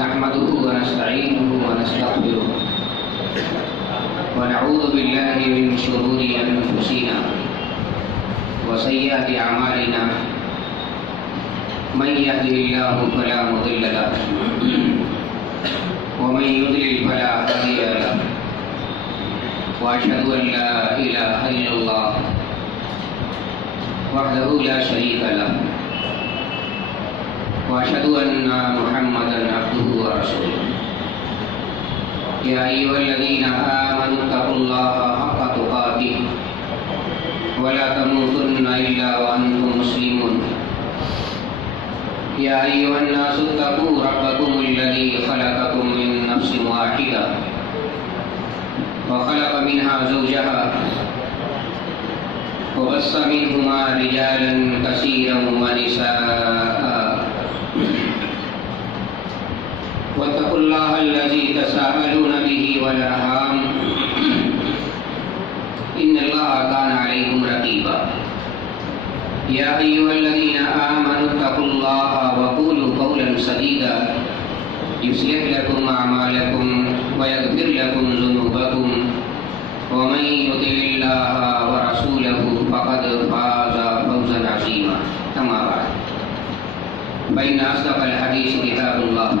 نحمده ونستعينه ونستغفره ونعوذ بالله من شرور أنفسنا وسيئات أعمالنا من يهده الله فلا مضل له ومن يضلل فلا هادي له وأشهد أن لا إله إلا الله وحده لا شريك له وأشهد أن محمدا عبده ورسوله يا أيها الذين آمنوا اتقوا الله حق تقاته ولا تموتن إلا وأنتم مسلمون يا أيها الناس اتقوا ربكم الذي خلقكم من نفس واحدة وخلق منها زوجها وبث منهما رجالا كثيرا ونساء واتقوا الله الذي تساءلون به والأرحام إن الله كان عليكم رقيبا يا أيها الذين آمنوا اتقوا الله وقولوا قولا سديدا يصلح لكم أعمالكم ويغفر لكم ذنوبكم ومن يطع الله ورسوله فقد فاز فوزا عظيما أما بعد فإن أصدق الحديث كتاب الله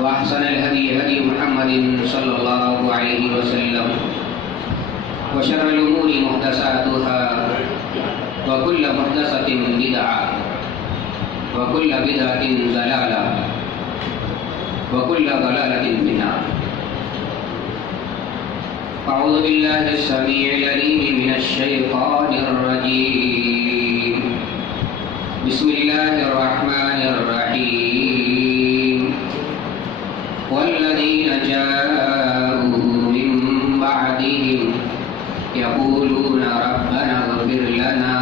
وأحسن الهدي هدي محمد صلى الله عليه وسلم وشر الأمور محدثاتها وكل محدثة بدعة وكل بدعة ضلالة وكل ضلالة في النار. أعوذ بالله السميع العليم من الشيطان الرجيم. بسم الله الرحمن الرحيم. والذين جاءوا من بعدهم يقولون ربنا اغفر لنا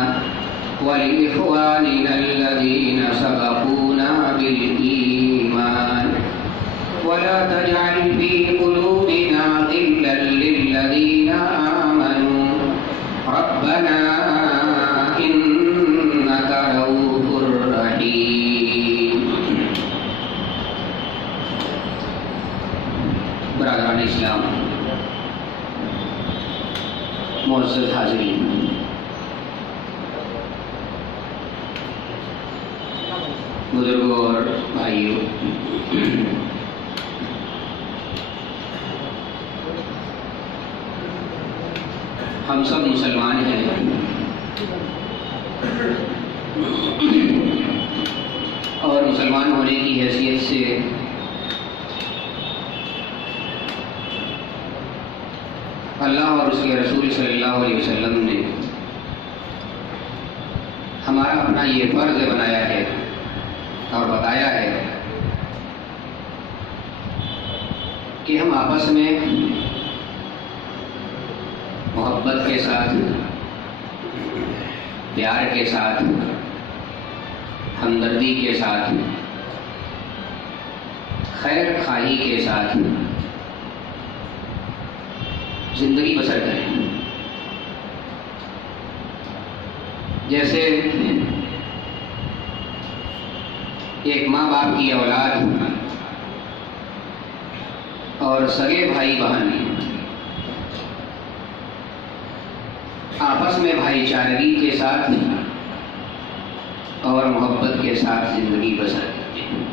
ولإخواننا الذين سبقونا بالإيمان ولا تجعل في قلوبنا غلا للذين آمنوا ربنا إنك رؤوف رحيم. برادران اسلام، معزز حاضرین، بزرگوں اور بھائیوں، ہم سب مسلمان ہیں اور مسلمان ہونے کی حیثیت سے اللہ اور اس کے رسول صلی اللہ علیہ وسلم نے ہمارا اپنا یہ فرض بنایا ہے اور بتایا ہے کہ ہم آپس میں محبت کے ساتھ، پیار کے ساتھ، ہمدردی کے ساتھ، خیر خواہی کے ساتھ زندگی بسر کریں. جیسے ایک ماں باپ کی اولاد اور سگے بھائی بہن آپس میں بھائی چارگی کے ساتھ اور محبت کے ساتھ زندگی بسر کرتے ہیں.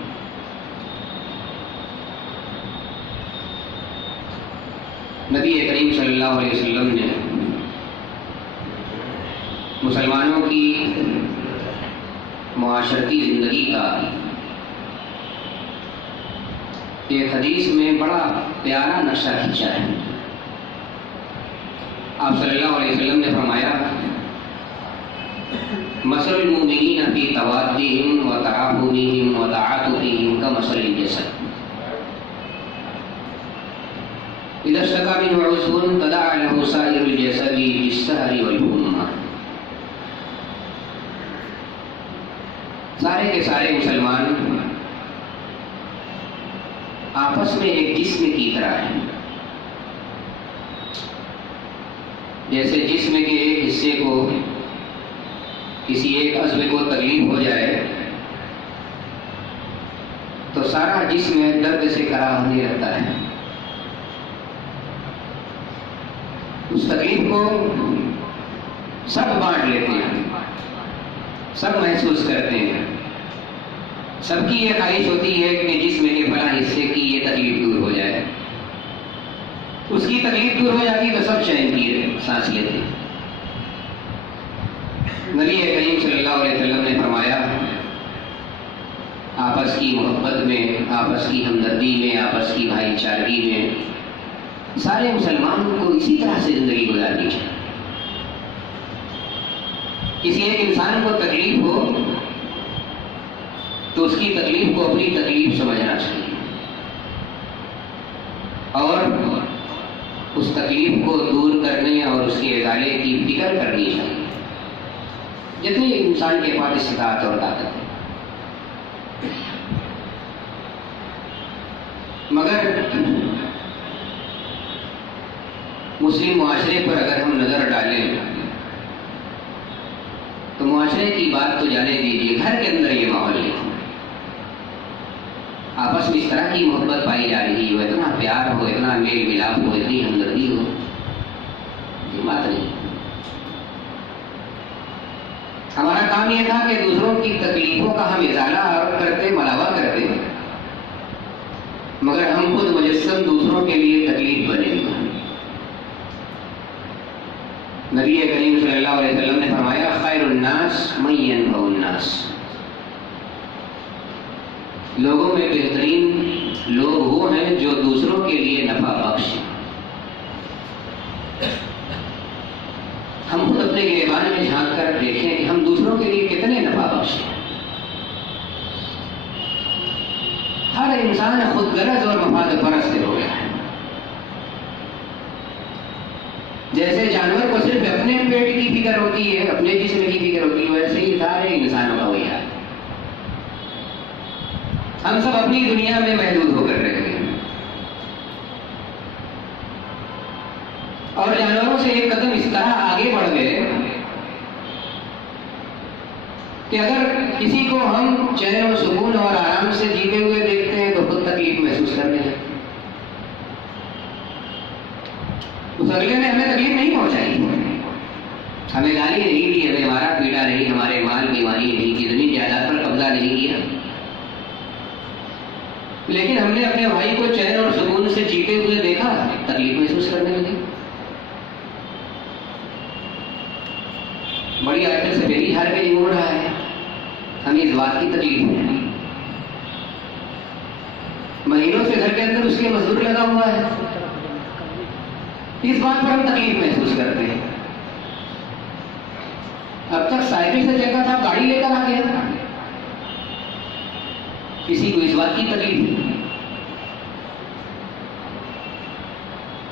نبی کریم صلی اللہ علیہ وسلم نے مسلمانوں کی معاشرتی زندگی کا ایک حدیث میں بڑا پیارا نقشہ کھینچا ہے. آپ صلی اللہ علیہ وسلم نے فرمایا: مثل المؤمنین فی توادہم وتعاہدہم وتعاطفہم کمثل الجسد اذا اشتكى منه عضو تداعى له سائر الجسد بالسهر والحمى. سارے کے سارے مسلمان آپس میں ایک جسم کی طرح ہیں. جیسے جسم کے ایک حصے کو کسی ایک عضو کو تکلیف ہو جائے تو سارا جسم درد سے کرا ہونے لگتا ہے. اس تکلیف کو سب بانٹ لیتے ہیں, سب محسوس کرتے ہیں. سب کی یہ خواہش ہوتی ہے کہ جسم کے فلاں حصے کی یہ تکلیف دور ہو جائے. اس کی تکلیف دور ہو جاتی تو سب چین کی سانس لیتے ہیں. نبی کریم صلی اللہ علیہ وسلم نے فرمایا, آپس کی محبت میں, آپس کی ہمدردی میں, آپس کی بھائی چارگی میں سارے مسلمانوں کو اسی طرح سے زندگی گزارنی چاہیے. کسی ایک انسان کو تکلیف ہو تو اس کی تکلیف کو اپنی تکلیف سمجھنا چاہیے اور اس تکلیف کو دور کرنے اور اس کے ازالے کی فکر کرنی چاہیے جتنی انسان کے پاس استطاعت اور طاقت ہے. مگر مسلم معاشرے پر اگر ہم نظر ڈالیں تو معاشرے کی بات تو جانے دیجیے, گھر کے اندر یہ ماحول نہیں. آپس میں اس طرح کی محبت پائی جا رہی ہو, اتنا پیار ہو, اتنا میل ملاپ ہو, اتنی ہمدردی ہو, یہ بات نہیں. ہمارا کام یہ تھا کہ دوسروں کی تکلیفوں کا ہم ازالہ کرتے, ملاوا کرتے, مگر ہم خود مجسم دوسروں کے لیے تکلیف بنے. نبی کریم صلی اللہ علیہ وسلم نے فرمایا, خیر الناس من ينفع الناس. لوگوں میں بہترین لوگ وہ ہیں جو دوسروں کے لیے نفع بخش. ہم خود اپنے گریبان میں جھانک کر دیکھیں کہ ہم دوسروں کے لیے کتنے نفع بخش ہیں. ہر انسان خود غرض اور مفاد پرست ہو گیا ہے. جیسے جانور کو صرف اپنے پیٹ کی فکر ہوتی ہے, اپنے جسم کی فکر ہوتی ہے, ویسے ہی سارے انسانوں کا وہی حال. ہم سب اپنی دنیا میں محدود ہو کر رہے ہیں اور جانوروں سے ایک قدم اس طرح آگے بڑھ گئے کہ اگر کسی کو ہم چین و سکون اور آرام سے جیتے ہوئے دیکھتے ہیں تو خود تکلیف محسوس کرنے لگتے. اس اگلے نے ہمیں تکلیف نہیں پہنچائی, ہمیں گالی نہیں دی, ہمیں مارا پیٹا نہیں, ہمارے مال بیماری نہیں کی, زمین جائیداد پر قبضہ نہیں کیا, لیکن ہم نے اپنے بھائی کو چین اور سکون سے جیتے ہوئے دیکھا, تکلیف محسوس کرنے لگے. بڑی آیتیں سے میری ہر کے جوڑ رہا ہے, ہمیں اس بات کی تکلیف ہے. مہینوں سے گھر کے اندر اس کے مزدور لگا ہوا ہے, اس بات پر ہم تکلیف محسوس کرتے ہیں. اب تک سائیکل سے چلتا تھا, گاڑی لے کر آ گیا, کسی کو اس بات کی تکلیف نہیں.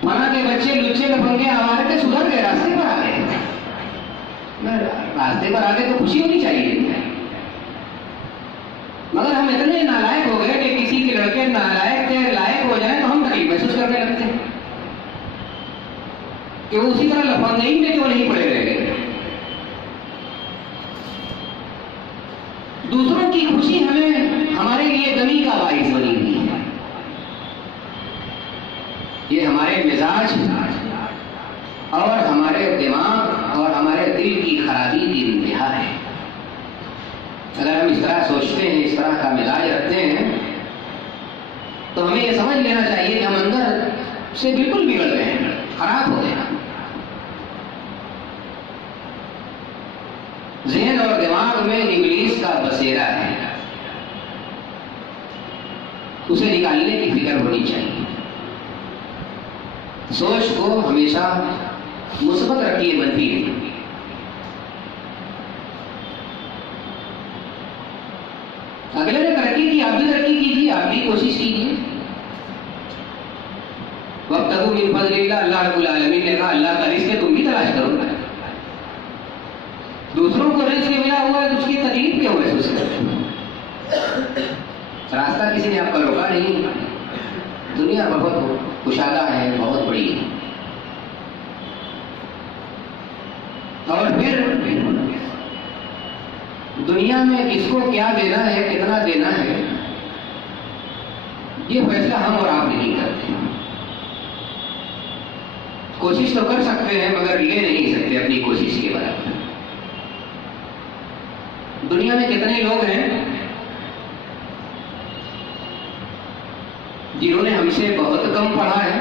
فلاں کے بچے لچے لفنگے آوارے تھے, سدھر گئے, راستے پر آ گئے. راستے پر آ گئے تو خوشی ہونی چاہیے, مگر ہم اتنے نالائق ہو گئے کہ کسی کے لڑکے نالائق تھے, لائق ہو جائیں تو ہم تکلیف محسوس کرنے لگتے ہیں کہ وہ اسی طرح لفنگئی میں کیوں نہیں پڑے رہ گئے. دوسروں کی خوشی ہمیں ہمارے لیے غمی کا باعث بنی ہوئی ہے. یہ ہمارے مزاج اور ہمارے دماغ اور ہمارے دل کی خرابی کی انتہا ہے. اگر ہم اس طرح سوچتے ہیں, اس طرح کا مزاج رکھتے ہیں, تو ہمیں یہ سمجھ لینا چاہیے کہ ہم اندر سے بالکل بگڑ گئے ہیں, خراب ہو گئے ہیں. ذہن اور دماغ میں ابلیس کا بسیرا ہے, اسے نکالنے کی فکر ہونی چاہیے. سوچ کو ہمیشہ مثبت رکھیے, منفی نہیں. اگلے نے ترقی کی, آپ بھی ترقی کیجیے, آپ بھی کوشش کیجیے. وابتغوا من فضل اللہ, اللہ رب العالمین نے کہا اللہ کا رزق تم بھی تلاش کرو. دوسروں کو رزق ملا ہوا ہے تو اس کی تکلیف کیوں محسوس کرتے ہیں؟ راستہ کسی نے آپ کا روکا نہیں. دنیا بہت کشادہ ہے, بہت بڑی ہے, اور پھر دنیا میں کس کو کیا دینا ہے, کتنا دینا ہے, یہ فیصلہ ہم اور آپ نہیں کرتے. کوشش تو کر سکتے ہیں مگر لے نہیں سکتے اپنی کوشش کے برابر. دنیا میں کتنے لوگ ہیں جنہوں نے ہم سے بہت کم پڑھا ہے،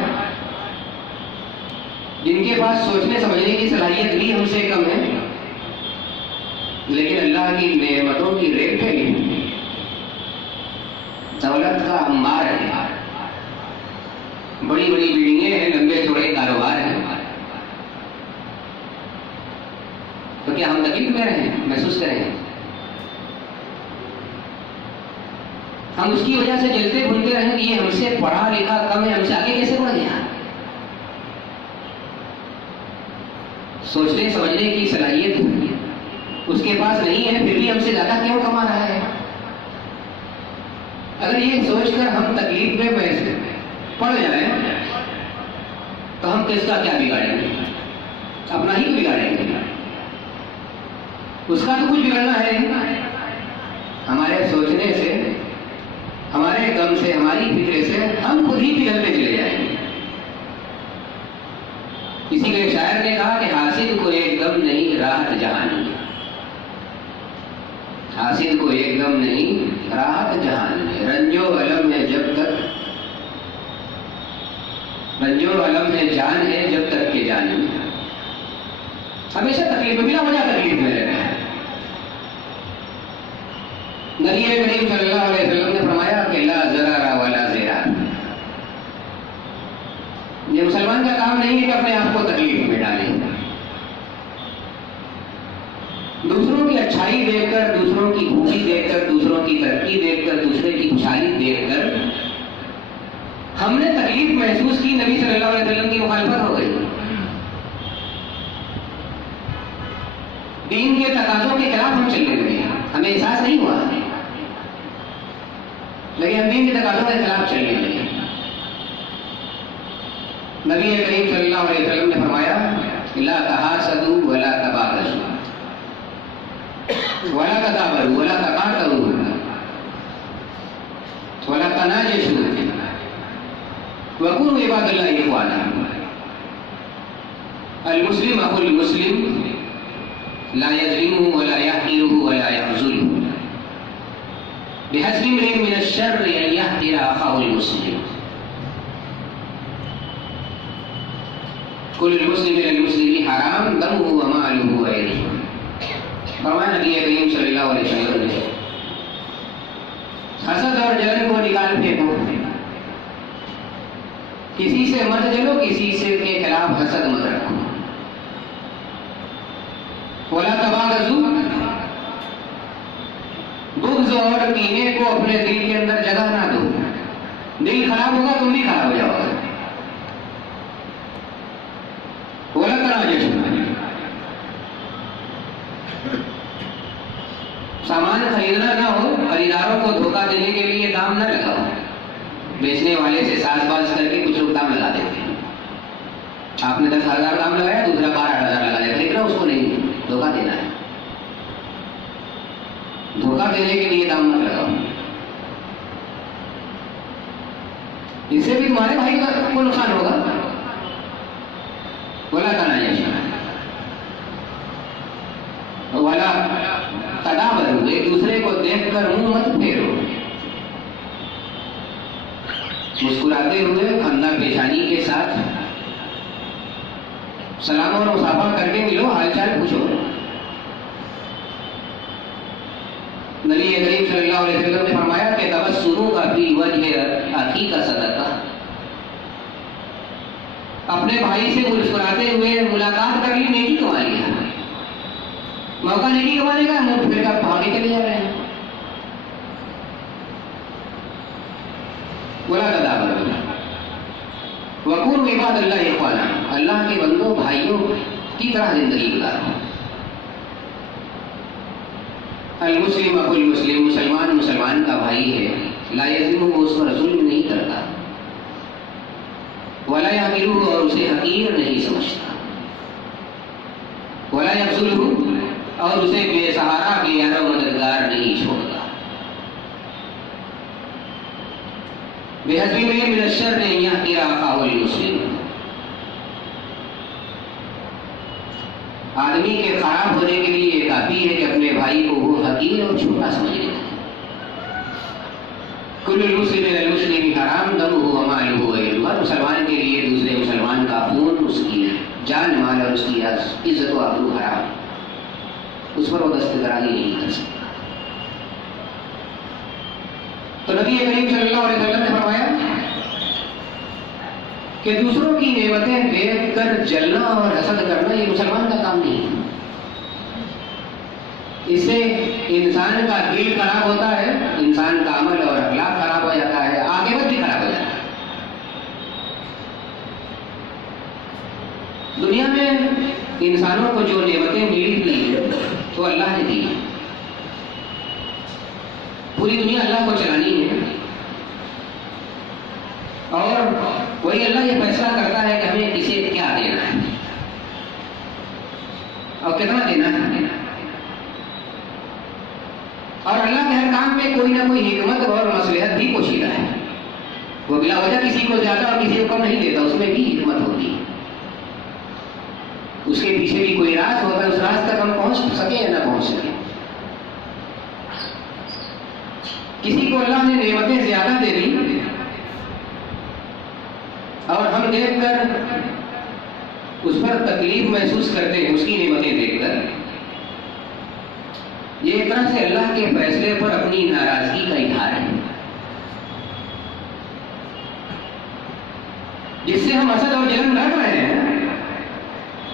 جن کے پاس سوچنے سمجھنے کی صلاحیت بھی ہم سے کم ہے، لیکن اللہ کی نعمتوں کی ریٹ پہ دولت کا انبار ہے، بڑی بڑی بلڈنگیں ہیں، لمبے چوڑے کاروبار ہیں. تو کیا ہم تکلیف میں رہیں، محسوس کریں؟ ہم اس کی وجہ سے جلتے بھولتے رہیں کہ یہ ہم سے پڑھا لکھا کم ہے، ہم سے آگے کیسے بڑھ گیا؟ سوچنے سمجھنے کی صلاحیت اس کے پاس نہیں ہے، پھر بھی ہم سے زیادہ کیوں کما رہا ہے؟ اگر یہ سوچ کر ہم تکلیف میں پڑ جائیں تو ہم کس کا کیا بگاڑیں گے؟ اپنا ہی بگاڑیں گے. اس کا تو کچھ بگڑنا ہے. ہمارے سوچنے سے، ہمارے غم سے، ہماری فکر سے ہم خود ہی پگھلتے چلے جائیں گے. کسی کے شاعر نے کہا کہ حاسد کو ایک دم نہیں راحت جہانی، حاسد کو ایک دم نہیں راحت جہان ہے. رنجو علم ہے جب تک، رنجو علم ہے جان ہے جب تک کہ جان میں. ہمیشہ تکلیف میں، بلا وجہ تکلیف میں رہنا ہے. نبی کریم صلی اللہ علیہ وسلم نے فرمایا کہ لا ضرر ولا ضرار. یہ مسلمان کا کام نہیں ہے کہ اپنے آپ کو تکلیف میں ڈالے. دوسروں کی اچھائی دیکھ کر، دوسروں کی خوبی دیکھ کر، دوسروں کی ترقی دیکھ کر، دوسرے کی خوشحالی دیکھ کر ہم نے تکلیف محسوس کی، نبی صلی اللہ علیہ وسلم کی مخالفت ہو گئی. دین کے تقاضوں کے خلاف ہم چلنے لگے، ہمیں احساس نہیں ہوا لیکن ہم دین کے تقاضوں کے خلاف چلنے لگے. نبی کریم صلی اللہ علیہ وسلم نے فرمایا لا تحاسدوا ولا تباغضوا ولا تدابروا ولا تقاتلوا ولا تناجشوا وكونوا عباد الله اخوانا. المسلم اخو المسلم لا يظلمه ولا يحقره ولا يخذله بحسب امرئ من الشر ان يحقر اخاه المسلم. كل المسلم للمسلم حرام دمه وماله وعرضه. فرمایا نبی کریم صلی اللہ علیہ وسلم نے حسد اور جلن کو نکال پھینکو. کسی سے مت جلو، کسی سے کے خلاف حسد مت رکھو. ولا تباغضوا، بغض اور کینے کو اپنے دل کے اندر جگہ نہ دو. دل خراب ہوگا تم بھی خراب ہو جاؤ گے. ولا تناجشوا، سامان خریدنا نہ ہو، خریداروں کو دھوکہ دینے کے لیے دام نہ لگاؤ. بیچنے والے سے ساز باز کر کے کچھ لوگ دام لگا دیتے ہیں. آپ نے 10,000 دام لگایا، دوسرا 12,000 لگا دیا. خریدنا اس کو نہیں، دھوکہ دینا ہے. دھوکہ دینے کے لیے دام مت لگاؤ. اس سے بھی تمہارے بھائی کو نقصان ہوگا. ولا تناجشوا ولا تدابروا، ایک دوسرے کو دیکھ کر منہ مت پھیرو. مسکراتے ہوئے خندہ پیشانی کے ساتھ سلام اور مصافحہ کر کے ملو، حال چال پوچھو. نبی کریم صلی اللہ علیہ وسلم نے فرمایا کہ تبسمک فی وجہ اخیک صدقہ. اپنے بھائی سے مسکراتے ہوئے ملاقات کر لی، نیکی کما لیا. موقع نیکی کمانے کا، منہ پھیر کر بھاگے چلے جا رہے ہیں. ولا تدابروا وكونوا عباد الله اخوانا، اللہ کے بندوں بھائیوں کی طرح زندگی گزارو. المسلم اخو المسلم، مسلمان مسلمان کا بھائی ہے. لا یظلمہ، اس پر ظلم نہیں کرتا. ولا یحقرہ، اور اسے حقیر نہیں سمجھتا. ولا یخذلہ، اور اسے بے سہارا بے یار و مددگار نہیں چھوڑتا. بحسب امرئ من الشر ان يحقر اخاه المسلم. آدمی کے خراب ہونے کے لیے یہ کافی ہے کہ اپنے بھائی کو وہ حقیر اور چھوٹا سمجھنے لگے. کل المسلم المسلم حرام دمہ ومالہ وعرضہ. مسلمان کے لیے دوسرے مسلمان کا خون، اس کی جان مال اور اس کی عزت و آبرو حرام، اس پر وہ دستبرداری نہیں کر سکتا. تو نبی کریم صلی اللہ علیہ وسلم نے فرمایا کہ دوسروں کی نعمتیں دیکھ کر جلنا اور حسد کرنا یہ مسلمان کا کام نہیں ہے. اس سے انسان کا دل خراب ہوتا ہے، انسان کا عمل اور اخلاق خراب ہو جاتا ہے، عاقبت بھی خراب ہو جاتا ہے. دنیا میں انسانوں کو جو نعمتیں ملی تھی وہ اللہ نے دی. پوری دنیا اللہ کو چلانی ہے اور وہی اللہ یہ فیصلہ کرتا ہے کہ ہمیں کسے کیا دینا ہے اور کتنا دینا ہے. اور اللہ کے ہر کام میں کوئی نہ کوئی حکمت اور مصلحت بھی پوشیدہ ہے. وہ بلا وجہ کسی کو زیادہ اور کسی کو کم نہیں دیتا، اس میں بھی حکمت ہوتی ہے. اس کے پیچھے بھی کوئی راز ہوتا ہے، اس راز تک ہم پہنچ سکیں یا نہ پہنچ سکیں. کسی کو اللہ نے نعمتیں زیادہ دے دی اور ہم دیکھ کر اس پر تکلیف محسوس کرتے ہیں، اس کی نعمتیں دیکھ کر. یہ ایک طرح سے اللہ کے فیصلے پر اپنی ناراضگی کا اظہار ہے، جس سے ہم حسد اور جلن رکھ رہے ہیں.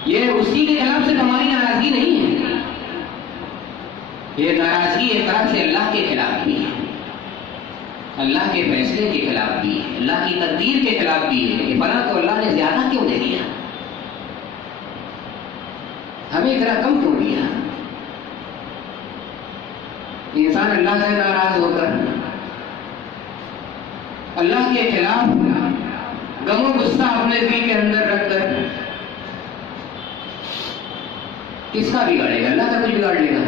یہ اسی کے خلاف صرف ہماری ناراضگی نہیں ہے، یہ ناراضگی ایک طرح سے اللہ کے خلاف بھی ہے، اللہ کے فیصلے کے خلاف بھی ہے، اللہ کی تقدیر کے خلاف بھی ہے کہ فلاں تو اللہ نے زیادہ کیوں دے دیا، ہمیں ذرا کم کیوں دیا. انسان اللہ سے ناراض ہو کر اللہ کے خلاف غم و غصہ اپنے دل کے اندر رکھ کر کس کا بگاڑے گا؟ اللہ کا کچھ بگاڑ لے گا؟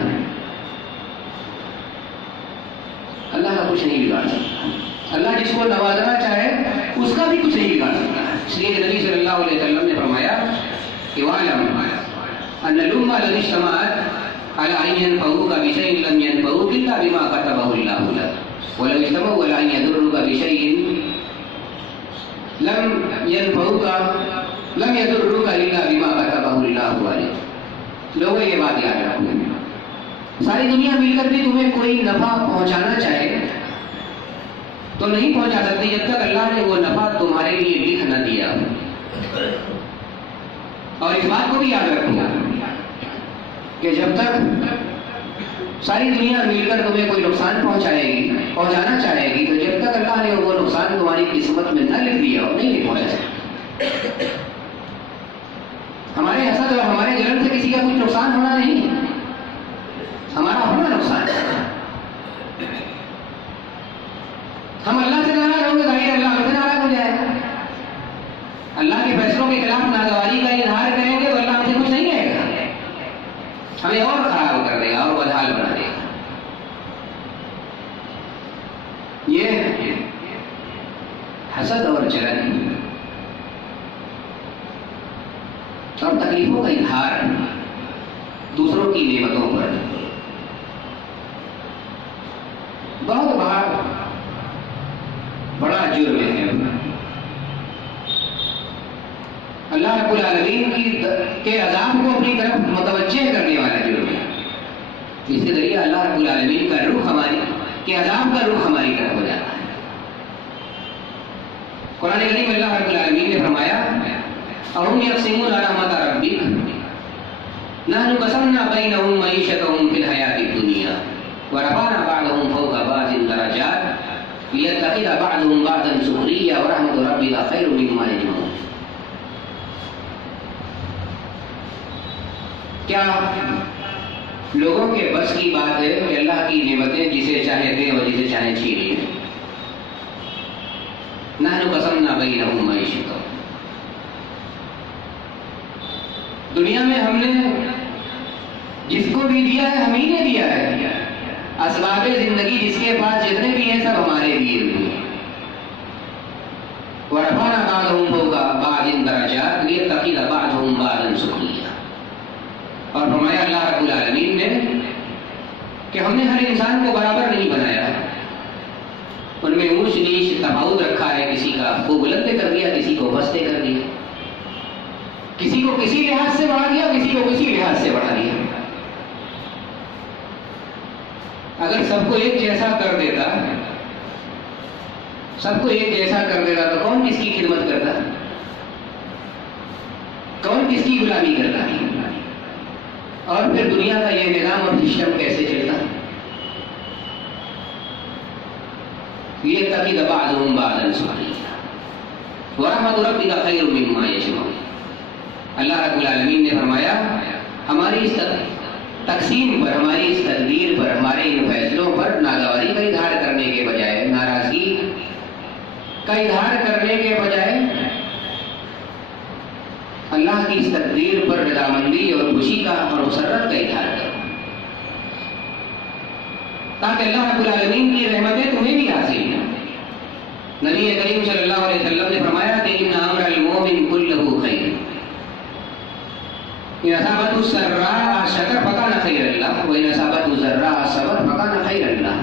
اللہ کا کچھ نہیں بگاڑ سکتا. اللہ جس کو نوازنا چاہے اس کا بھی کچھ نہیں بگاڑ سکتا. اس لیے نبی صلی اللہ علیہ وسلم نے فرمایا کہ وَاعْلَمْ أَنَّ الْأُمَّةَ الَّتِي اجْتَمَعَتْ عَلَىٰ أَن يَنفَعُوكَ بِشَيْءٍ لَّمْ يَنفَعُوكَ إِلَّا بِمَا كَتَبَهُ اللَّهُ لَكَ وَلَوِ اجْتَمَعُوا عَلَىٰ أَن يَضُرُّوكَ بِشَيْءٍ لَّمْ يَنفَعُوكَ إِلَّا بِمَا كَتَبَهُ اللَّهُ عَلَيْكَ. لوگوں یہ بات یاد رکھو، ساری دنیا مل کر بھی تمہیں کوئی نفع پہنچانا چاہے تو نہیں پہنچا سکتی جب تک اللہ نے وہ نفع تمہارے لیے لکھ نہ دیا. اور اس بات کو بھی یاد رکھو کہ جب تک ساری دنیا مل کر تمہیں کوئی نقصان پہنچانا چاہے گی تو جب تک اللہ نے وہ نقصان تمہاری قسمت میں نہ لکھ دیا نہیں پہنچا سکتا. ہمارے حسد اور ہمارے جلن سے کسی کا کچھ نقصان ہونا نہیں، ہمارا اپنا نقصان ہے. ہم اللہ سے ناراض ہوں گے، ظاہر اللہ ہم سے ناراض ہو جائے گا. اللہ کے فیصلوں کے خلاف ناگواری کا اظہار کریں گے تو اللہ ہم سے کچھ نہیں کہے گا، ہمیں اور خراب کر دے گا اور بدحال بنا دے گا. یہ حسد اور جلن اور تکلیفوں کا اظہار دوسروں کی نعمتوں پر بہت بڑا جرم ہے. اللہ رب العالمین کے عذاب کو اپنی طرف متوجہ کرنے والا جرم ہے. اس کے ذریعے اللہ رب العالمین کا رخ ہماری کے عذاب کا رخ ہماری طرف ہو جاتا ہے. قرآن کریم میں اللہ رب العالمین نے فرمایا اَهُمْ يَقْسِمُونَ رَحْمَتَ رَبِّكَ نَحْنُ قَسَمْنَا بَيْنَهُمْ مَعِيشَتَهُمْ فِي الْحَيَاةِ الدُّنْيَا وَرَفَعْنَا بَعْضَهُمْ فَوْقَ بَعْضٍ دَرَجَاتٍ لِيَتَّخِذَ بَعْضُهُم بَعْضًا سُخْرِيًّا وَرَحْمَتُ رَبِّكَ خَيْرٌ مِّمَّا يَجْمَعُونَ. کیا لوگوں کے بس کی بات ہے کہ اللہ کی نعمتیں جسے چاہے دیں اور جسے چاہے چھین لیں؟ نَحْنُ قَسَمْنَا بَيْنَهُمْ مَعِيشَتَهُمْ. دنیا میں ہم نے جس کو بھی دیا ہے ہم ہی نے دیا ہے. اسباب زندگی جس کے پاس جتنے بھی ہیں سب ہمارے لیے ہوئے. بعضهم فوق بعض درجات لیتخذ بعضهم بعضا سخریا. اور فرمایا اللہ رب العالمین نے کہ ہم نے ہر انسان کو برابر نہیں بنایا، ان میں اونچ نیچ تفاوت رکھا ہے، کسی کا کو بلند کر دیا، کسی کو پست کر دیا، کسی کو کسی لحاظ سے بڑھا دیا، کسی کو کسی لحاظ سے بڑھا دیا. اگر سب کو ایک جیسا کر دیتا، سب کو ایک جیسا کر دیتا تو کون کس کی خدمت کرتا، کون کس کی غلامی کرتا، اور پھر دنیا کا یہ نظام اور سسٹم کیسے چلتا؟ لیتخذ بعضهم بعضا سخریا ورحمۃ ربک خیر مما یجمعون. اللہ رب العالمین نے فرمایا ہماری اس تقسیم پر، ہماری اس تدبیر پر، ہمارے ان فیصلوں پر ناگواری کا اظہار کرنے کے بجائے، ناراضگی کا اظہار کرنے کے بجائے اللہ کی اس تقدیر پر رضامندی اور خوشی کا اور مسرت کا اظہار کرو، تاکہ اللہ رب العالمین کی رحمتیں تمہیں بھی حاصل ہوں. نبی کریم صلی اللہ علیہ وسلم نے فرمایا کہ ان امر المؤمن کلہ خیر، ان اصابته السراء شکر فکان خیر اللہ وان اصابته الضراء صبر فکان خیر اللہ.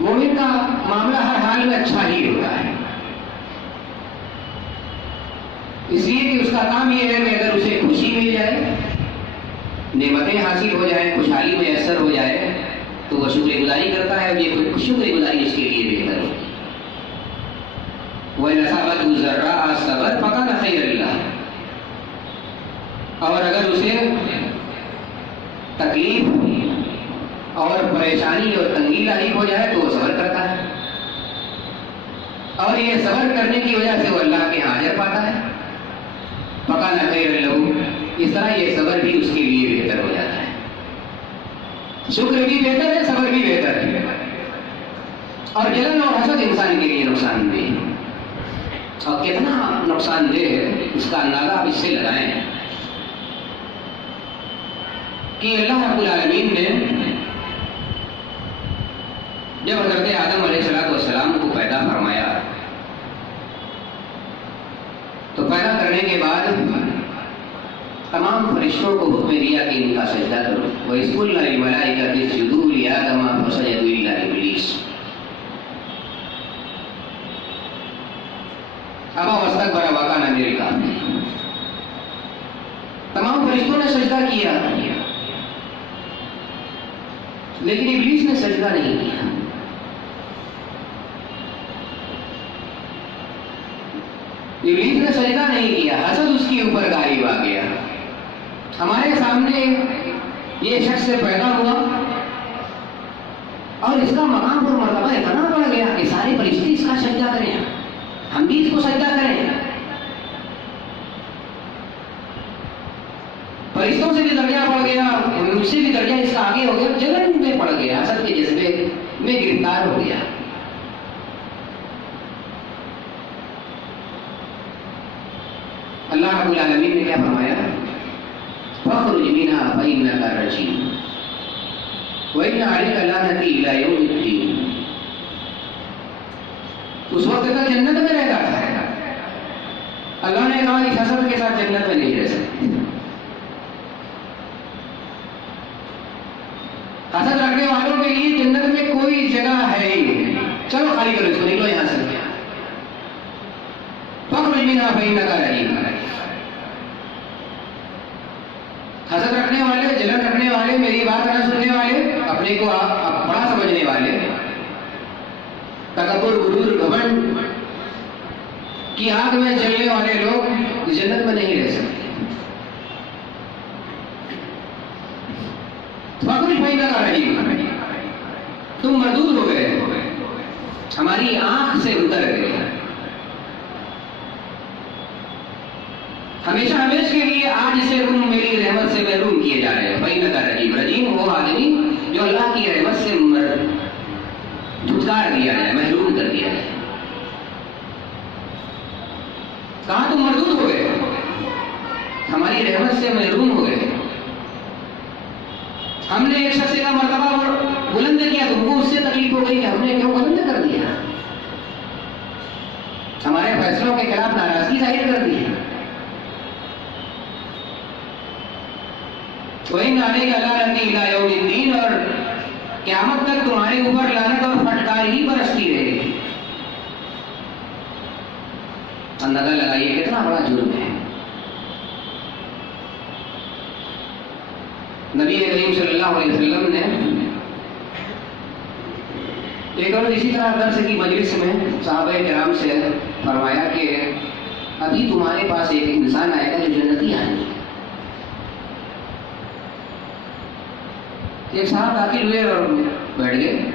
مومن کا معاملہ ہر حال میں اچھا ہی ہوتا ہے، اس لیے کہ اس کا کام یہ ہے کہ اگر اسے خوشی مل جائے، نعمتیں حاصل ہو جائیں، خوشحالی میسر ہو جائے تو وہ شکر گزاری کرتا ہے، یہ شکر گزاری اس کے لیے بہتر ہوتی ہے. وَإِنْ أَصَابَتْهُ ضَرَّاءُ صَبَرَ فَكَانَ خَيْرًا لَهُ. اور اگر اسے تکلیف اور پریشانی اور تنگی لاحق ہو جائے تو وہ صبر کرتا ہے، اور یہ صبر کرنے کی وجہ سے وہ اللہ کے ہاں اجر پاتا ہے. فَكَانَ خَيْرًا لَهُ. اس طرح یہ صبر بھی اس کے لیے بہتر ہو جاتا ہے. شکر بھی بہتر ہے، صبر بھی بہتر ہے. اور جلن اور حسد انسان کے لیے نقصان دہ ہے، اور کتنا نقصان دہ ہے اس کا اندازہ آپ اس سے لگائیں کہ اللہ رب العالمین نے جب حضرت آدم علیہ السلام کو پیدا فرمایا تو پیدا کرنے کے بعد تمام فرشتوں کو حکم دیا کہ ان کا سجدہ کرو. وَإِذْ قُلْنَا لِلْمَلَائِكَةِ اسْجُدُوا لِآدَمَ فَسَجَدُوا إِلَّا إِبْلِيسَ أَبَى وَاسْتَكْبَرَ وَكَانَ مِنَ الْكَافِرِينَ. تمام فرشتوں نے سجدہ کیا لیکن ابلیس نے سجدہ نہیں کیا. ابلیس نے سجدہ نہیں کیا، حسد اس کے اوپر غالب آ گیا. ہمارے سامنے یہ شخص سے پیدا ہوا اور اس کا مقام اور مرتبہ اتنا بڑھ گیا کہ سارے فرشتے اس کا سجدہ کریں، ہم بھی اس کو سجدہ کریں. فرشتوں سے بھی درجہ بڑھ گیا، مجھ سے بھی درجہ اس کا آگے ہو گیا، جلن میں پڑ گیا، حسد کے جذبے میں گرفتار ہو گیا. اللہ رب العالمین نے کیا فرمایا؟ فَاخْرُجْ مِنْهَا فَإِنَّكَ رَجِيمٌ وَإِنَّ عَلَيْكَ لَعْنَتِي إِلَىٰ يَوْمِ الدِّينِ. اس وقت تک جنت میں رہتا تھا. اللہ نے کہا اس حسد کے ساتھ جنت میں نہیں رہ سکتے. حسد رکھنے والوں کے لیے جنت میں کوئی جگہ ہے ہی نہیں. چلو خالی کرو اس کو، نکلو یہاں سے. فَاخْرُجْ مِنْهَا فَإِنَّكَ رَجِيمٌ. حسد رکھنے والے، جلن رکھنے والے، میری بات نہ سننے والے، اپنے کو بڑا سمجھنے والے، تکبر، غرور، گھمنڈ کی آگ میں جلنے والے لوگ جنت میں نہیں رہ سکتے. فَاخْرُجْ فَإِنَّكَ رَجِيمٌ. تم مردود ہو گئے، ہماری آنکھ سے اتر گئے، ہمیشہ ہمیشہ کے لیے آج سے تم میری رحمت سے محروم کیے جا رہے ہیں. فَإِنَّكَ رَجِيمٌ. رجیم وہ آدمی جو اللہ کی رحمت سے دھتکار دیا جائے، محروم کر دیا جائے. کہاں تم مردود ہو گئے، ہماری رحمت سے محروم ہو گئے. ہم نے ایک شخص کا مرتبہ بلند کیا، تم کو اس سے تکلیف ہو گئی کہ ہم نے کیوں بلند کر دیا. فیصلوں کے خلاف ناراضگی ظاہر کر دی. وَإِنَّ عَلَيْكَ لَعْنَتِي إِلَىٰ يَوْمِ الدِّينِ، اور قیامت تک تمہارے اوپر لعنت اور پھٹکار ہی برستی رہے گی. اندازہ لگائیے کتنا بڑا جرم ہے. نبی کریم صلی اللہ علیہ وسلم نے ایک اور اسی طرح درس کی مجلس میں صحابہ کرام سے فرمایا کہ ابھی تمہارے پاس ایک انسان آئے گا جو جنتی آئے گا. ایک صاحب داخل ہوئے اور بیٹھ گئے.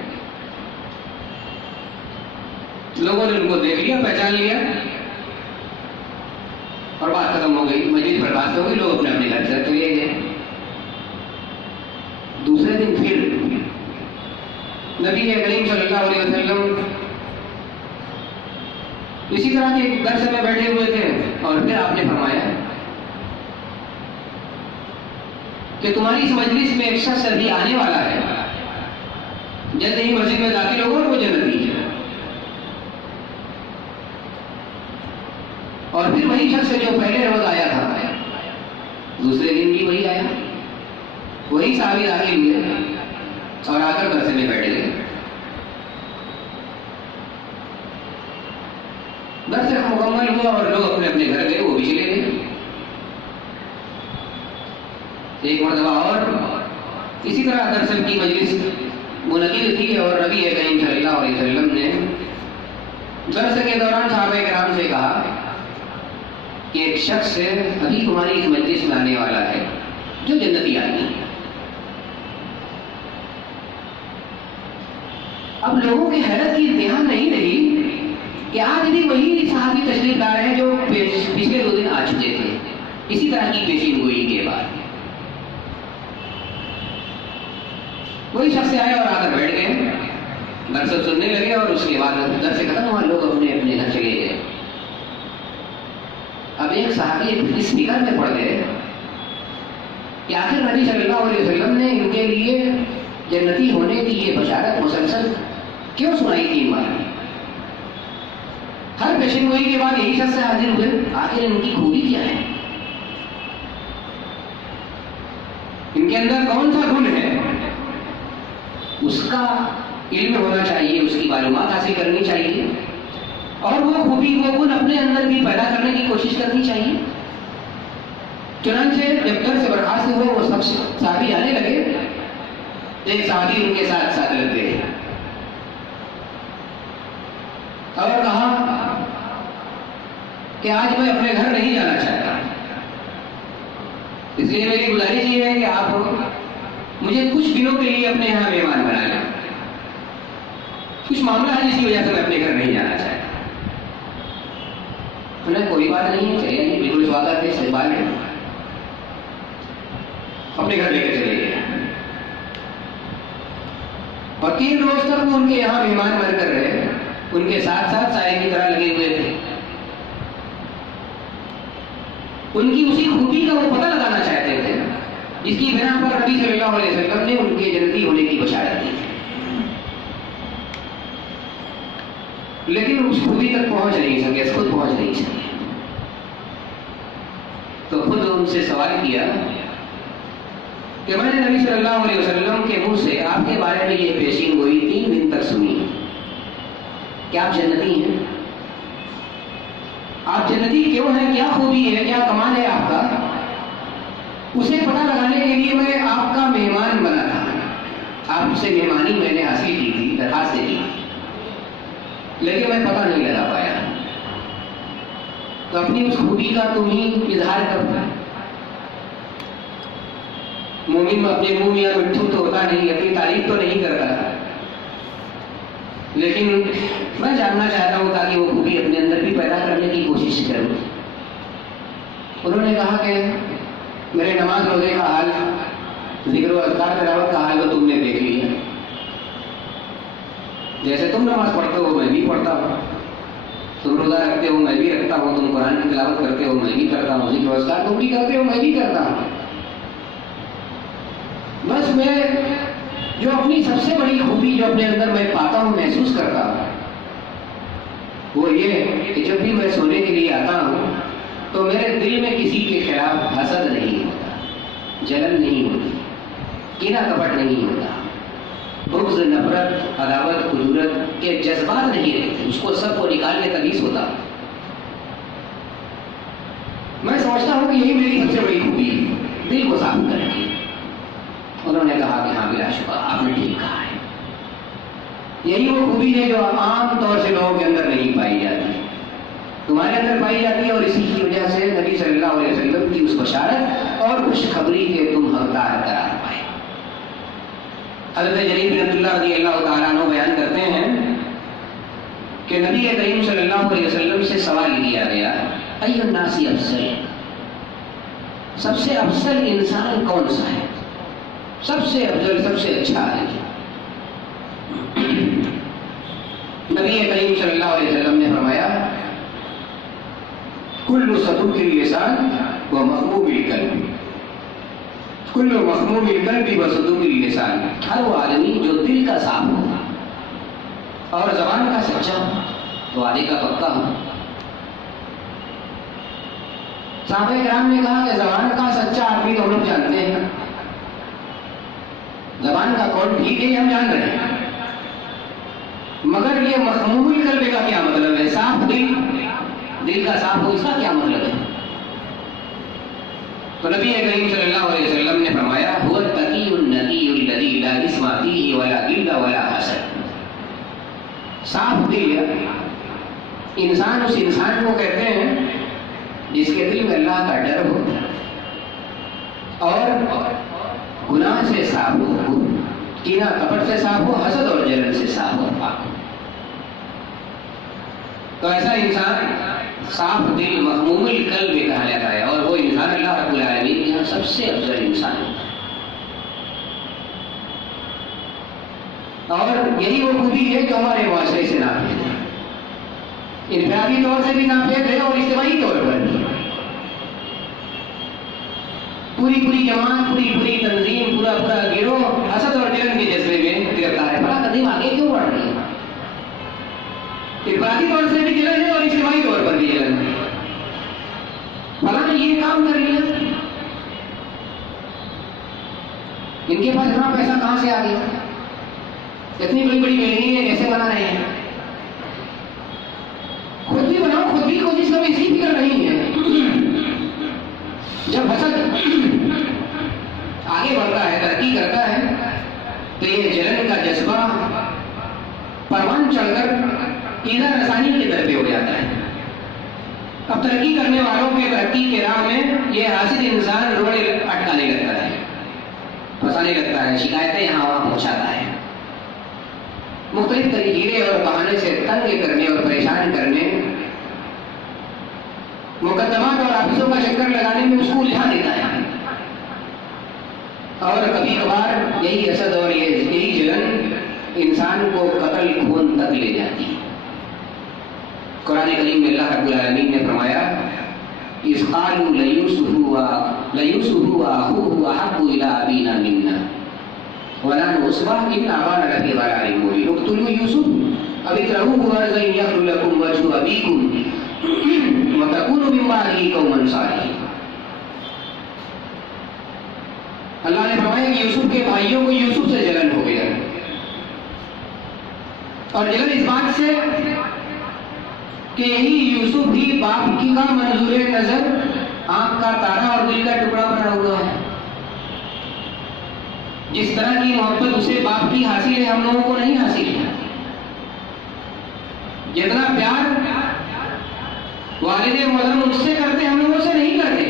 لوگوں نے ان کو دیکھ لیا، پہچان لیا اور بات ختم ہو گئی. مجلس برباد ہو گئی، لوگ اپنے اپنے گھر سے چلے گئے. دوسرے دن پھر نبی کریم صلی اللہ علیہ وسلم اسی طرح کے درس میں بیٹھے ہوئے تھے اور پھر آپ نے فرمایا کہ تمہاری اس مجلس میں ایک شخص ابھی آنے والا ہے، جلد ہی مسجد میں داخل ہوگا اور وہ جنتی ہے. اور پھر وہی شخص جو پہلے روز آیا تھا دوسرے دن بھی وہی آیا. وہی صحابی داخل ہوئے اور آ کر درس میں بیٹھ گئے. درس مکمل ہوا اور لوگ اپنے اپنے گھر گئے، وہ بھی چلے گئے. ایک مرتبہ اور اسی طرح درس کی مجلس منعقد تھی اور نبی کریم صلی اللہ علیہ وسلم نے درس کے دوران صحابہ کرام سے کہا کہ ایک شخص ابھی تمہاری اس مجلس میں آنے والا ہے جو جنتی آدمی ہے. اب لوگوں کی حیرت کی انتہا نہیں رہی کہ آج بھی وہی صحابی تشریف لا رہے ہیں جو پچھلے 2 دن آ چکے تھے اسی طرح کی پیشین گوئی کے بعد. وہی شخص آئے اور آ کر بیٹھ گئے، درس سننے لگے اور اس کے بعد درس ختم ہوا، لوگ اپنے اپنے گھر چلے گئے. اب ایک صحابی اس فکر میں پڑ گئے کہ آخر نبی صلی اللہ علیہ وسلم نے ان کے لیے جنتی ہونے کی یہ بشارت مسلسل کیوں سنائی 3 بار؟ ہر پیشن گوئی کے بعد یہی شخص حاضر ہوئے، آخر ان کی خوبی کیا ہے؟ ان کے اندر کون سا گن ہے؟ اس کا علم ہونا چاہیے، اس کی معلومات حاصل کرنی چاہیے اور وہ خوبی وہ گن اپنے اندر بھی پیدا کرنے کی کوشش کرنی چاہیے. چنانچہ جب گھر سے برخاست ہوئے وہ سب صحابی آنے لگے. ایک صحابی ان کے ساتھ ساتھ لگ گئے اور کہا کہ آج میں اپنے گھر نہیں جانا چاہتا، اس لیے میری گزارش یہ ہے کہ آپ مجھے کچھ دنوں کے لیے اپنے یہاں مہمان بنا لیں. کچھ معاملہ ہے جس کی وجہ سے میں اپنے گھر نہیں جانا چاہتا. انہیں کوئی بات نہیں ہے، چلیے جی بالکل سوادات ہے، استقبال ہے. اپنے گھر لے کے چلے گئے اور 3 روز تک وہ ان کے یہاں مہمان بن کر رہے. ان کے ساتھ ساتھ سائے کی طرح لگے ہوئے تھے. ان کی اسی خوبی کا وہ پتہ لگانا چاہتے تھے جس کی بنا پر نبی صلی اللہ علیہ وسلم نے ان کے جنتی ہونے کی بشارت دی. لیکن اس خوبی تک پہنچ نہیں سکے، خود پہنچ نہیں سکے. تو خود ان سے سوال کیا کہ میں نے نبی صلی اللہ علیہ وسلم کے منہ سے آپ کے بارے میں یہ پیشین گوئی 3 دن تک سنی کہ آپ جنتی ہیں. آپ جنتی کیوں ہیں؟ کیا خوبی ہے؟ کیا کمال ہے آپ کا؟ اسے پتہ لگانے کے لیے میں آپ کا مہمان بنا تھا. آپ سے مہمانی میں نے حاصل کی تھی، درخواست کی، لیکن میں پتہ نہیں لگا پایا. تو اپنی اس خوبی کا تم ہی اظہار کرتا ہے. مومن اپنے منہ میں مٹھو تو ہوتا نہیں، اپنی تعریف تو نہیں کرتا، لیکن میں جاننا چاہتا ہوں تاکہ وہ خوبی اپنے اندر بھی پیدا کرنے کی کوشش کروں. انہوں نے کہا کہ میرے نماز روزے کا حال، ذکر و اذکار تلاوت کا حال تو تم نے دیکھ لیا. جیسے تم نماز پڑھتے ہو میں بھی پڑھتا ہوں، تم روزہ رکھتے ہو میں بھی رکھتا ہوں، تم قرآن کی تلاوت کرتے ہو میں بھی کرتا ہوں، ذکر و اذکار تم بھی کرتے ہو میں بھی کرتا ہوں. بس میں جو اپنی سب سے بڑی خوبی جو اپنے اندر میں پاتا ہوں، محسوس کرتا ہوں، وہ یہ کہ جب بھی میں سونے کے لیے آتا ہوں تو میرے دل میں کسی کے خلاف حسد نہیں ہوتا، جلن نہیں ہوتی، کینہ کپٹ نہیں ہوتا، بغض، نفرت، عداوت، کدورت کے جذبات نہیں رہتے، اس کو سب کو نکال کے تمیز ہوتا۔ میں سمجھتا ہوں کہ یہی میری سب سے بڑی خوبی ہے، دل کو صاف کر کے۔ انہوں نے کہا کہ ہاں بلا شبہ آپ نے ٹھیک کہا ہے، یہی وہ خوبی ہے جو عام طور سے لوگوں کے اندر نہیں پائی جاتی، تمہارے اندر پائی جاتی ہے، اور اسی کی وجہ سے نبی صلی اللہ علیہ وسلم کی اس بشارت اور خوشخبری کے تم حقدار قرار پائے۔ حضرت جریر بن عبداللہ رضی اللہ تعالیٰ عنہ بیان کرتے ہیں کہ نبی کریم صلی اللہ علیہ وسلم سے سوال کیا گیا، ای الناس افضل، سب سے افضل انسان کون سا ہے، سب سے افضل، سب سے اچھا ہے؟ نبی کریم صلی اللہ علیہ وسلم نے فرمایا، کل صدوق اللسان و مخموم القلب، کل مخموم القلب و صدوق اللسان، ہر وہ آدمی جو دل کا صاف ہو اور زبان کا سچا ہو، وعدے کا پکا ہو۔ صحابہ کرام نے کہا کہ زبان کا سچا آدمی تو ہم لوگ جانتے ہیں، زبان کا کون ٹھیک ہے یہ ہم جان رہے ہیں، مگر یہ مخموم القلب کا کیا مطلب ہے؟ صاف دل، دل کا صاف ہو، اس کا کیا مطلب ہے؟ تو نبی کریم صلی اللہ علیہ وسلم نے فرمایا، هو التقی النقی الذی لا اثم فیہ ولا غل ولا حسد۔ صاف دل انسان اس انسان کو کہتے ہیں جس کے دل میں اللہ کا ڈر ہو اور گناہ سے صاف ہو، کینہ کپٹ سے صاف ہو، حسد اور جلن سے صاف ہو، پاک ہو۔ تو ایسا انسان صاف دل مخموم القلب کہا جاتا ہے، اور وہ انسان اللہ رب العالمین کے یہاں سب سے افضل انسان ہوتا ہے۔ اور یہی وہ خوبی ہے جو ہمارے معاشرے سے ناپید ہے، انفرادی طور سے بھی ناپید ہے اور اجتماعی طور پر بھی۔ پوری جماعت، پوری تنظیم، پورا گروہ حسد اور جلن کے جذبے میں گرفتار ہے۔ بڑا قدیم آگے کیوں بڑھ رہی ہے؟ انفرادی طور سے بھی جلن ہے اور اجتماعی طور پر بھی جلن ہے۔ فلاں نے یہ کام کر لیا، ان کے پاس اتنا پیسہ کہاں سے آ گیا، اتنی بڑی بلڈنگیں کیسے بنا رہے ہیں؟ خود بھی بناؤ، خود بھی کوشش کرو، اسی فکر نہیں ہے۔ جب حسد آگے بڑھتا ہے، ترقی کرتا ہے، تو یہ جلن کا جذبہ پروان چڑھ کر ایذا رسانی کی طرف ہو جاتا ہے۔ اب ترقی کرنے والوں کے ترقی کے راہ میں یہ حاسد انسان روڑے اٹکانے لگتا ہے، پھنسانے لگتا ہے، شکایتیں یہاں وہاں پہنچاتا ہے، مختلف طریقے اور بہانے سے تنگ کرنے اور پریشان کرنے، مقدمات اور آفسوں کا چکر لگانے میں اس کو الجھا دیتا ہے۔ اور کبھی کبھار یہی حسد اور یہی جلن انسان کو قتل خون تک لے جاتی ہے۔ قرآن کریم میں اللہ رب العالمین نے فرمایا، اذ قالوا ليوسف واخوه احب الى ابينا منا ونحن عصبة ان ابانا لفي ضلال مبين اقتلوا يوسف او اطرحوه ارضا يخل لكم وجه ابيكم وتكونوا من بعده قوما صالحين۔ اللہ نے فرمایا کہ یوسف کے بھائیوں کو یوسف سے جلن ہو گیا، اور جلن اس بات سے کہ یہی یوسف بھی باپ کی کا منظور نظر، آنکھ کا تارا اور دل کا ٹکڑا بنا ہوا ہے۔ جس طرح کی محبت اسے باپ کی حاصل ہے، ہم لوگوں کو نہیں حاصل ہے۔ جتنا پیار والد معظم اس سے کرتے ہم لوگوں سے نہیں کرتے۔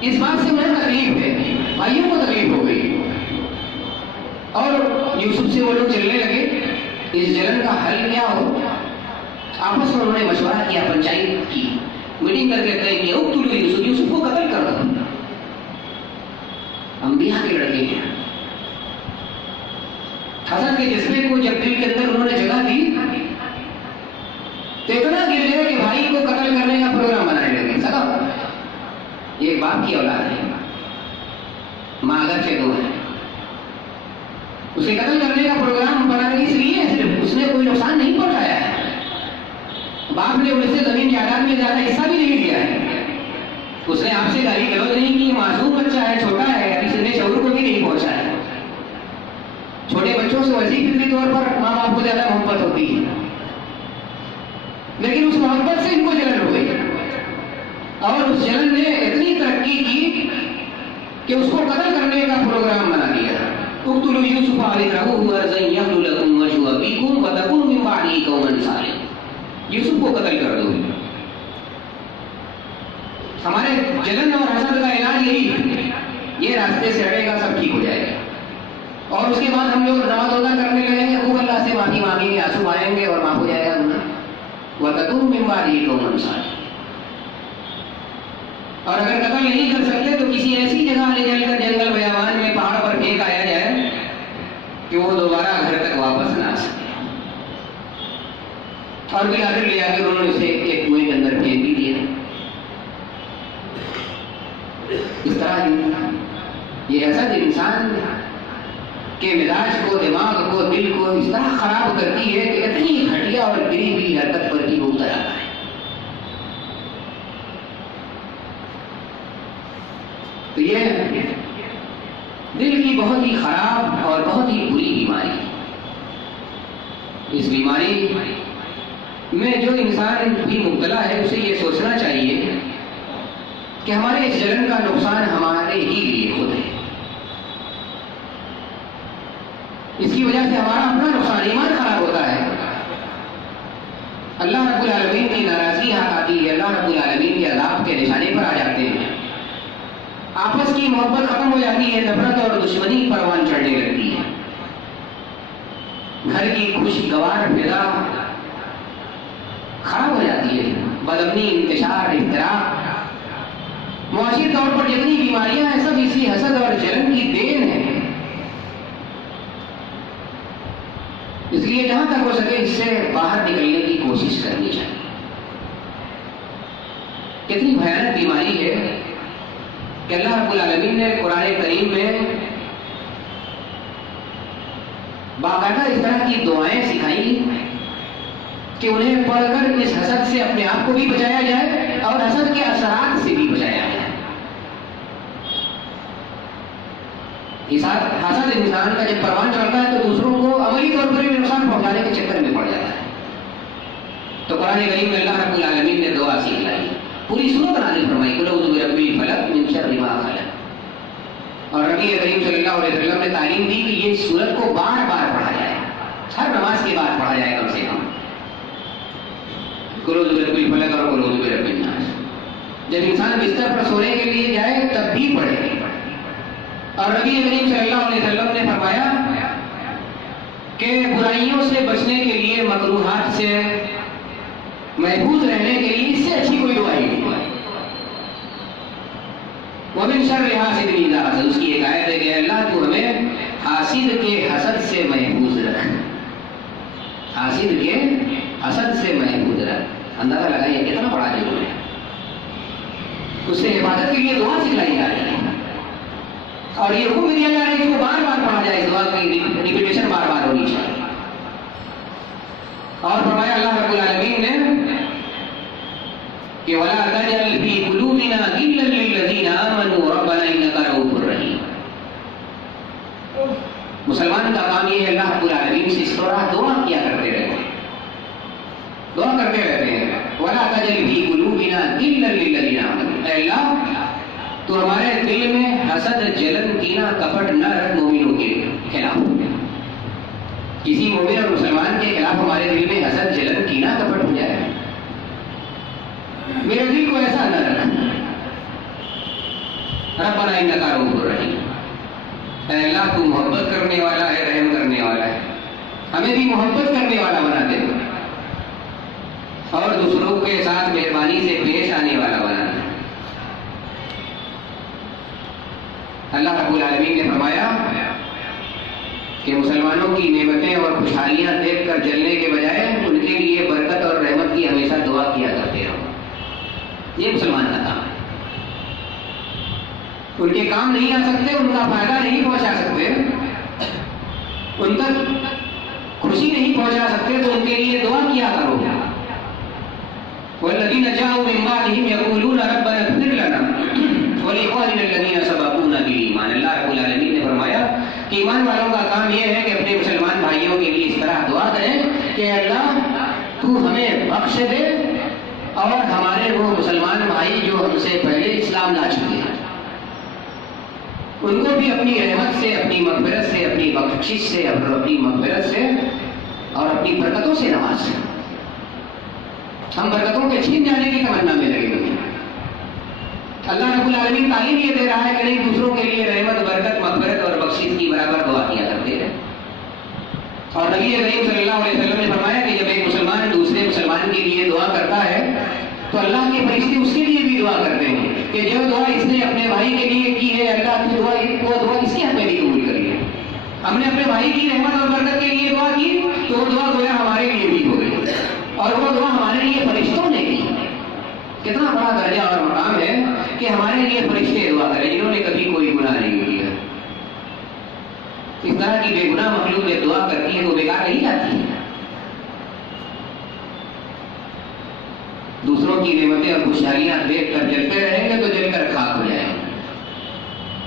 اس بات سے مجھے تکلیف ہے، بھائیوں کو تکلیف ہو گئی، اور یوسف سے وہ لوگ چلنے لگے۔ اس جلن کا حل کیا ہو؟ آپس میں انہوں نے مشورہ کیا، پنچایت کی، میٹنگ کر کے طے کیا، اقتلوا یوسف، یوسف کو قتل کر دو۔ انبیاء کے لڑکے ہیں، حسد کے جذبے کو جب دل کے اندر انہوں نے جگہ دی تو اتنا گر گئے کہ بھائی کو قتل کرنے کا پروگرام بنانے لگے۔ سکا یہ ایک باپ کی اولاد ہے، ماں اگرچہ دو ہے، اسے قتل کرنے کا پروگرام بنانے اس لیے صرف اس نے کوئی نقصان نہیں پہنچایا ہے، نے مجھ سے زمین جائیداد میں زیادہ حصہ بھی نہیں لیا ہے. اس نے آپ سے گالی گلوچ نہیں کی. معصوم بچہ ہے, چھوٹا ہے, ابھی سن شعور کو بھی نہیں پہنچا ہے. چھوٹے بچوں سے ویسے فطری طور پر ماں باپ کو زیادہ محبت ہوتی ہے, لیکن اس محبت سے ان کو جلن ہو گئی, اور اس جلن نے اتنی ترقی کی کہ اس کو قتل کرنے کا پروگرام بنا دیا. اقتلوا یوسف او اطرحوه ارضا یخل لکم وجه ابیکم وتکونوا من بعده قوما صالحین. یوسف کو قتل کر دو. ہمارے جلن اور حسد کا علاج یہی ہے, یہ راستے سے ہٹے گا سب ٹھیک ہو جائے گا. اور اس کے بعد ہم لوگ نماز روزہ کرنے لگیں گے, خوب اللہ سے معافی مانگیں گے, آنسو آئیں گے اور معاف ہو جائے گا گناہ. وتکونوا من بعده قوما صالحین. اور اگر قتل نہیں کر سکتے تو کسی ایسی جگہ لے جل کر جنگل بیابان میں پہاڑ پر پھینک آیا جائے کہ وہ دوبارہ گھر تک واپس نہ آ سکے. اور بالآخر لے آ کر انہوں نے اسے ایک کنویں کے اندر پھینک بھی دیا. اس طرح یہ حسد انسان کے مزاج کو, دماغ کو, دل کو اس طرح خراب کرتی ہے کہ اتنی گھٹیا اور گری ہوئی حرکت پر بھی مبتلا ہے. تو یہ دل کی بہت ہی خراب اور بہت ہی بری بیماری ہے. اس بیماری میں جو انسان بھی مبتلا ہے اسے یہ سوچنا چاہیے کہ ہمارے اس جلن کا نقصان ہمارے ہی لیے ہوتا ہے. اس کی وجہ سے ہمارا اپنا نقصان, ایمان خراب ہوتا ہے. اللہ رب العالمین کی ناراضگی ہاتھ آتی ہے, اللہ رب العالمین کے عذاب کے نشانے پر آ جاتے ہیں. آپس کی محبت ختم ہو جاتی ہے, نفرت اور دشمنی پروان چڑھنے لگتی ہے. گھر کی خوشگوار فضا خراب ہو جاتی ہے. بدامنی, انتشار, اختراع, معاشی طور پر جتنی بیماریاں ہیں سب اسی حسد اور جلن کی دین ہے. اس لیے جہاں تک ہو سکے اس سے باہر نکلنے کی کوشش کرنی چاہیے. کتنی بھیانک بیماری ہے کہ اللہ رب العالمین نے قرآن کریم میں باقاعدہ اس طرح کی دعائیں سکھائی کہ انہیں پڑھ کر اس حسد سے اپنے آپ کو بھی بچایا جائے اور حسد کے اثرات سے بھی بچایا جائے. حسد انسان کا جب پروان چڑھتا ہے تو دوسروں کو عملی طور پر بھی نقصان پہنچانے کے چکر میں پڑ جاتا ہے. تو قرآن کریم میں اللہ رب العالمین نے دعا سکھلائی, پوری سورت نازل فرمائی, قل اعوذ برب الفلق من شر ما خلق. اور نبی کریم صلی اللہ علیہ وسلم نے تعلیم دی کہ یہ سورت کو بار بار پڑھا جائے, ہر نماز کے بعد پڑھا جائے کم سے کم. قل اعوذ برب الفلق اور قل اعوذ برب الناس. جب انسان بستر پر سونے کے لیے جائے تب بھی پڑھے. اور نبی کریم صلی اللہ علیہ وسلم نے فرمایا کہ برائیوں سے بچنے کے لیے, مکروہات سے محفوظ رہنے کے لیے اس سے اچھی کوئی دعا ہی نہیں. وَمِن شَرِّ حَاسِدٍ إِذَا حَسَدَ. اس کی ایک آیت ہے کہ اللہ تو ہمیں حاسد کے حسد سے محفوظ رکھ, حاسد کے حسد سے محفوظ رکھ. اندازہ لگائیے کتنا بڑا جرم ہے. اس سے حفاظت کے لیے دعا سکھلائی جا رہی ہے اور یہ حکم دیا جا رہا ہے کہ اس کو بار بار پڑھا جائے, اس دعا کی ریپیٹیشن بار بار ہونی چاہیے. اور فرمایا اللہ رب العالمین نے کہ وَلَا تَجْعَلْ فِي قُلُوبِنَا غِلًّا لِّلَّذِينَ آمَنُوا رَبَّنَا إِنَّكَ رَءُوفٌ رَحِيمٌ. مسلمان کا کام یہ ہے اللہ رب العالمین سے اس طرح دعا کیا کرتے رہتے ہیں, دعا کرتے رہتے ہیں. وَلَا تَجْعَلْ فِي قُلُوبِنَا غِلًّا لِّلَّذِينَ آمَنُوا. اے اللہ تو ہمارے دل میں حسد, جلن, کینہ, کپٹ نہ رکھ مومنوں کے خلاف. کسی مومن اور مسلمان کے خلاف ہمارے دل میں حسد, جلن, کینہ, کپٹ ہو جائے, میرے دل کو ایسا نہ رکھ. ربنا انک رؤوف رحیم. اے اللہ تو محبت کرنے والا ہے, رحم کرنے والا ہے, ہمیں بھی محبت کرنے والا بنا دے اور دوسروں کے ساتھ مہربانی سے پیش آنے والا بنا دے. اللہ رب العالمین نے فرمایا کہ مسلمانوں کی نعمتیں اور خوشحالیاں دیکھ کر جلنے کے بجائے ان کے لیے برکت اور رحمت کی ہمیشہ دعا کیا کرتے رہو. یہ مسلمان کا کام ہے. ان کے کام نہیں آ سکتے, ان کا فائدہ نہیں پہنچا سکتے, ان تک خوشی نہیں پہنچا سکتے, تو ان کے لیے دعا کیا کرو. والذین جاؤوا من بعدهم یقولون ربنا اغفر لنا ولإخواننا الذین سبقونا بالایمان. اللہ رب العالمین نے فرمایا کہ ایمان والوں کا کام یہ ہے کہ اپنے مسلمان بھائیوں کے لیے اس طرح دعا کریں کہ اللہ تو ہمیں بخش دے اور ہمارے وہ مسلمان بھائی جو ہم سے پہلے اسلام لا چکے ہیں ان کو بھی اپنی رحمت سے، اپنی مغفرت سے، اپنی بخشش سے اور اپنی مغفرت سے اور اپنی برکتوں سے نواز. ہم برکتوں کے چھین جانے کی تمنا میں لگے ہوئے ہیں. اللہ رب العالمین تعلیم یہ دے رہا ہے کہ نہیں، دوسروں کے لیے رحمت، برکت، مغفرت اور بخشش کی برابر دعا کیا کرتے ہیں. اور نبی کریم صلی اللہ علیہ وسلم نے فرمایا کہ جب ایک مسلمان دوسرے مسلمان کے لیے دعا کرتا ہے تو اللہ کے فرشتے اس کے لیے بھی دعا کرتے ہیں کہ جو دعا اس نے اپنے بھائی کے لیے کی ہے اللہ کی دعا وہ دعا اس کے حق میں بھی قبول کریے. ہم نے اپنے بھائی کی رحمت اور برکت کے لیے دعا کی تو وہ دعا گویا ہمارے لیے بھی ہو گئی اور وہ دعا ہمارے لیے فرشتوں نے کی. کتنا بڑا درجہ اور مقام ہے کہ ہمارے لیے فرشتے دعا کریں جنہوں نے کبھی کوئی گناہ نہیں کیا. اس طرح کی بے گناہ مخلوق جب دعا کرتی ہے وہ بیکار نہیں جاتی ہے. دوسروں کی نعمتیں اور خوشحالیاں دیکھ کر جلتے رہیں گے تو جل کر خاک ہو جائیں گے،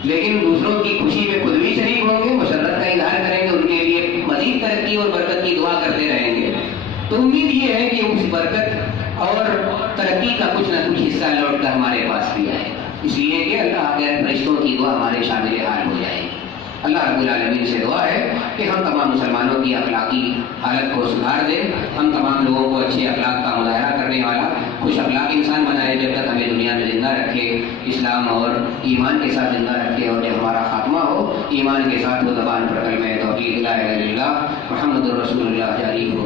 لیکن دوسروں کی خوشی میں خود بھی شریک ہوں گے، مسرت کا اظہار کریں گے، ان کے لیے مزید ترقی اور برکت کی دعا کرتے رہیں گے. تو امید یہ ہے کہ اس برکت اور ترقی کا کچھ نہ کچھ حصہ لوٹ کر ہمارے پاس بھی آئے گا، اس لیے کہ اللہ کے فرشتوں کی دعا ہمارے شامل حال ہو جائے گی. اللہ رب العالمین سے دعا ہے کہ ہم تمام مسلمانوں کی اخلاقی حالت کو سدھار دیں، ہم تمام لوگوں کو اچھے اخلاق کا مظاہرہ کرنے والا خوش اخلاق انسان بنائے، جب تک ہمیں دنیا میں زندہ رکھے، اسلام اور ایمان کے ساتھ زندہ رکھے، اور جب ہمارا خاتمہ ہو ایمان کے ساتھ وہ زبان پر کلمہ توحید لا الہ الا اللہ محمد الرسول اللہ جاری ہو.